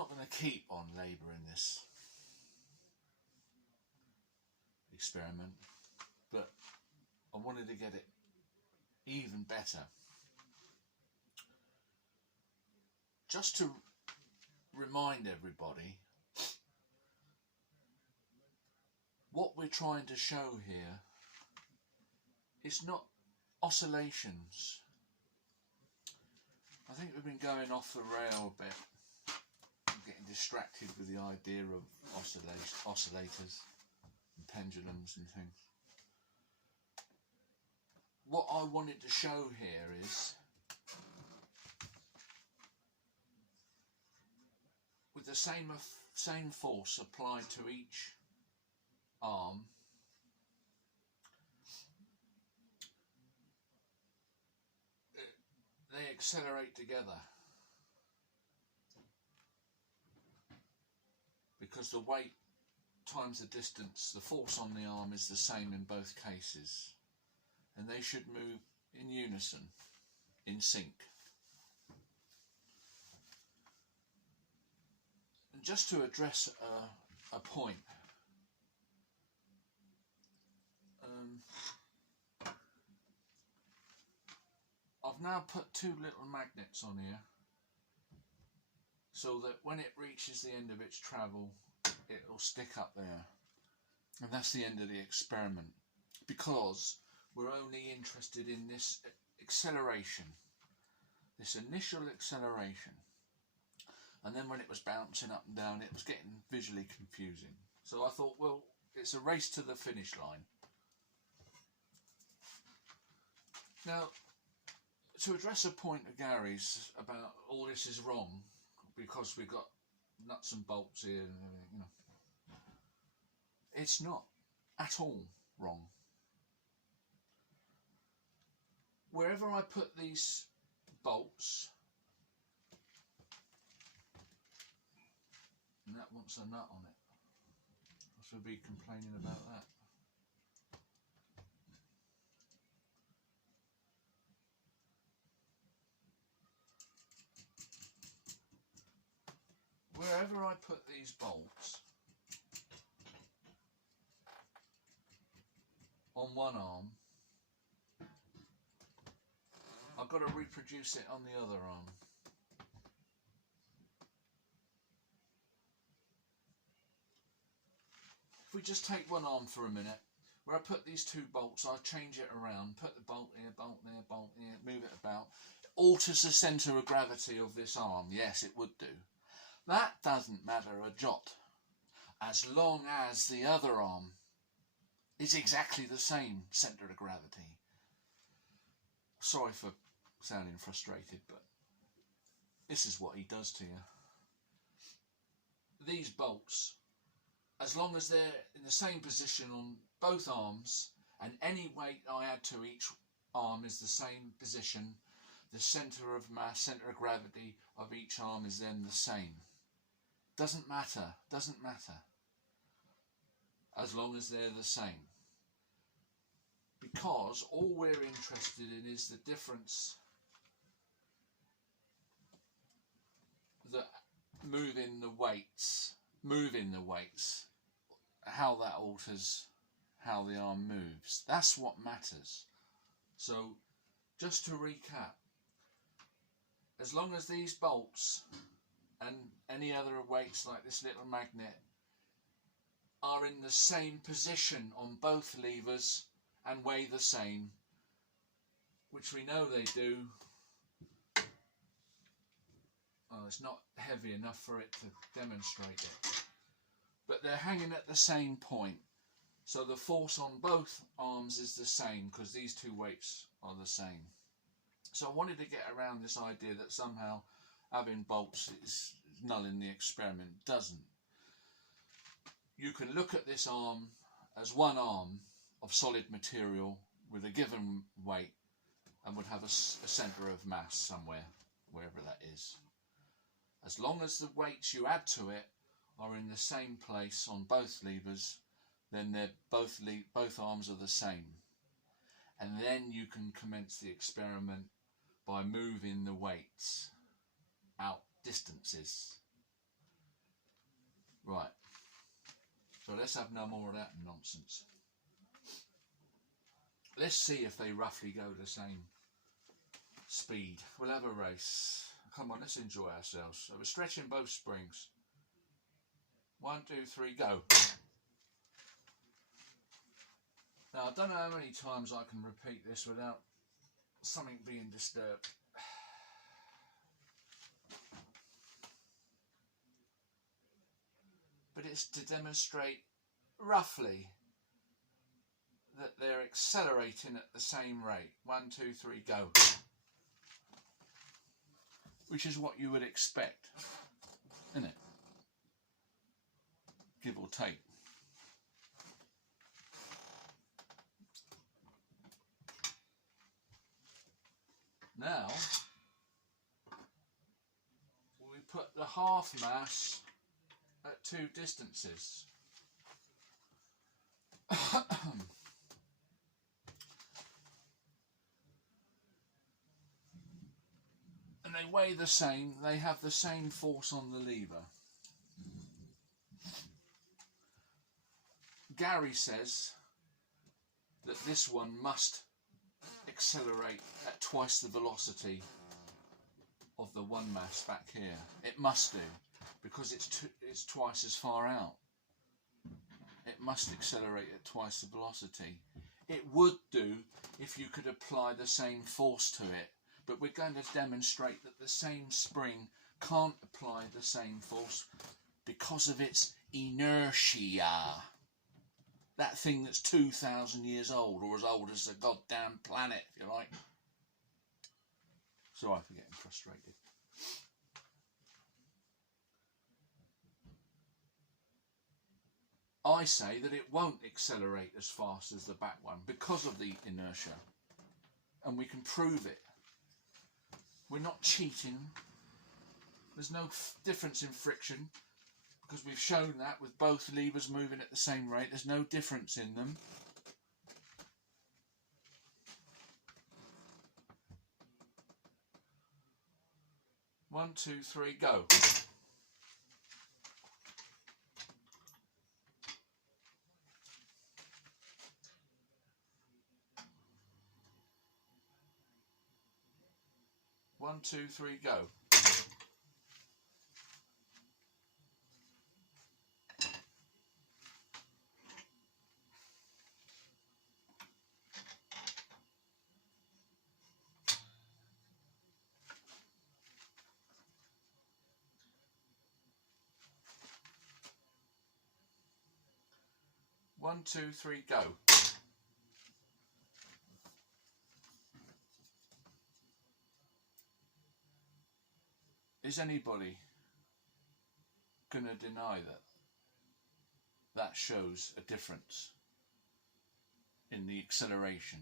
not going to keep on labouring this experiment, but I wanted to get it even better. Just to remind everybody, what we're trying to show here is not oscillations. I think we've been going off the rail a bit. I'm getting distracted with the idea of oscillators and pendulums and things. What I wanted to show here is, with the same force applied to each arm, they accelerate together, because the weight times the distance, the force on the arm is the same in both cases, and they should move in unison, in sync. And just to address a point, I've now put two little magnets on here so that when it reaches the end of its travel, it'll stick up there, and that's the end of the experiment, because we're only interested in this acceleration, this initial acceleration, and then when it was bouncing up and down, it was getting visually confusing. So I thought, well, it's a race to the finish line. Now, to address a point of Gary's about all this is wrong because we've got nuts and bolts here and everything, you know, it's not at all wrong. Wherever I put these bolts, and that wants a nut on it, I should be complaining about that. Wherever I put these bolts on one arm, I've got to reproduce it on the other arm. If we just take one arm for a minute, where I put these two bolts, I'll change it around, put the bolt here, bolt there, bolt here, move it about. It alters the centre of gravity of this arm. Yes, it would do. That doesn't matter a jot, as long as the other arm is exactly the same centre of gravity. Sorry for sounding frustrated, but this is what he does to you. These bolts, as long as they're in the same position on both arms, and any weight I add to each arm is the same position, the centre of mass, centre of gravity of each arm is then the same. Doesn't matter, doesn't matter, as long as they're the same. Because all we're interested in is the difference that moving the weights, how that alters how the arm moves. That's what matters. So, just to recap, as long as these bolts and any other weights like this little magnet are in the same position on both levers and weigh the same, which we know they do. Oh, it's not heavy enough for it to demonstrate it. But they're hanging at the same point. So the force on both arms is the same because these two weights are the same. So I wanted to get around this idea that somehow having bolts is nulling the experiment. Doesn't. You can look at this arm as one arm of solid material with a given weight and would have a centre of mass somewhere, wherever that is. As long as the weights you add to it are in the same place on both levers, then they're both arms are the same. And then you can commence the experiment by moving the weights out distances. Right, so let's have no more of that nonsense. Let's see if they roughly go the same speed. We'll have a race. Come on, let's enjoy ourselves. So we're stretching both springs. 1, 2, 3, go. Now, I don't know how many times I can repeat this without something being disturbed. But it's to demonstrate roughly that they're accelerating at the same rate. 1, 2, 3, go. Which is what you would expect, isn't it? Give or take. Now, we put the half mass at 2 distances. And they weigh the same, they have the same force on the lever. Gary says that this one must accelerate at twice the velocity of the one mass back here. It must do, because it's twice as far out. It must accelerate at twice the velocity. It would do if you could apply the same force to it, but we're going to demonstrate that the same spring can't apply the same force because of its inertia. That thing that's 2,000 years old, or as old as the goddamn planet, if you like. Sorry for getting frustrated. I say that it won't accelerate as fast as the back one because of the inertia. And we can prove it. We're not cheating. There's no difference in friction, because we've shown that with both levers moving at the same rate. There's no difference in them. One, two, three, go. One, two, three, go. One, two, three, go. Is anybody going to deny that that shows a difference in the acceleration?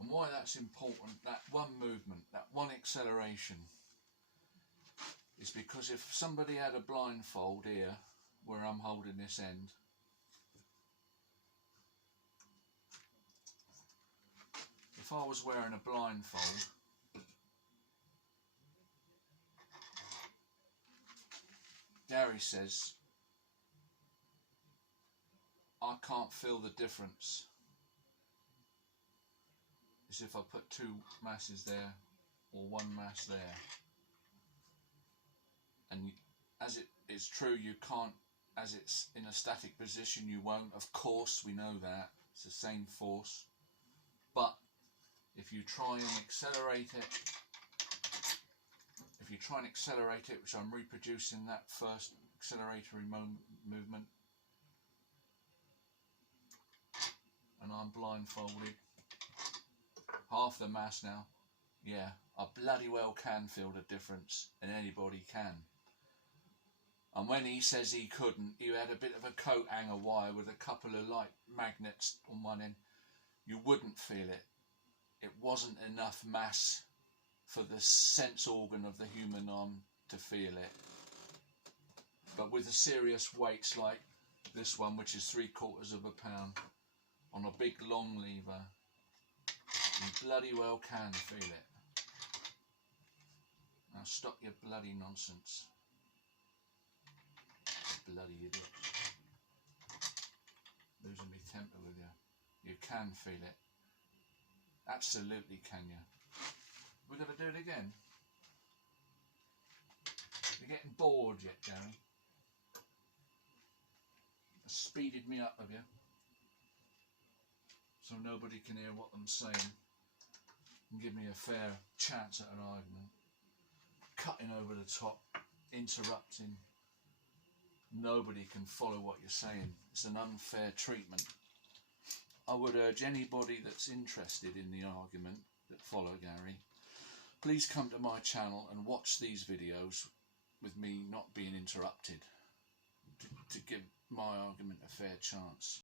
And why that's important, that one movement, that one acceleration, is because if somebody had a blindfold here, where I'm holding this end, if I was wearing a blindfold, Gary says, I can't feel the difference. As if I put 2 masses there, or 1 mass there. And as it is true, you can't, as it's in a static position, you won't. Of course, we know that. It's the same force. But if you try and accelerate it, which I'm reproducing that first acceleratory movement, and I'm blindfolded, half the mass now, yeah, I bloody well can feel the difference, and anybody can. And when he says he couldn't, he had a bit of a coat hanger wire with a couple of light magnets on one end, you wouldn't feel it. It wasn't enough mass for the sense organ of the human arm to feel it. But with the serious weights like this one, which is 3/4 of a pound, on a big long lever, you bloody well can feel it. Now stop your bloody nonsense. You bloody idiot. Losing me temper with you. You can feel it. Absolutely can you. We're going to do it again. You're getting bored yet, Gary? Speeded me up, have you? So nobody can hear what I'm saying and give me a fair chance at an argument. Cutting over the top, interrupting. Nobody can follow what you're saying. It's an unfair treatment. I would urge anybody that's interested in the argument that follow Gary, please come to my channel and watch these videos with me not being interrupted to give my argument a fair chance.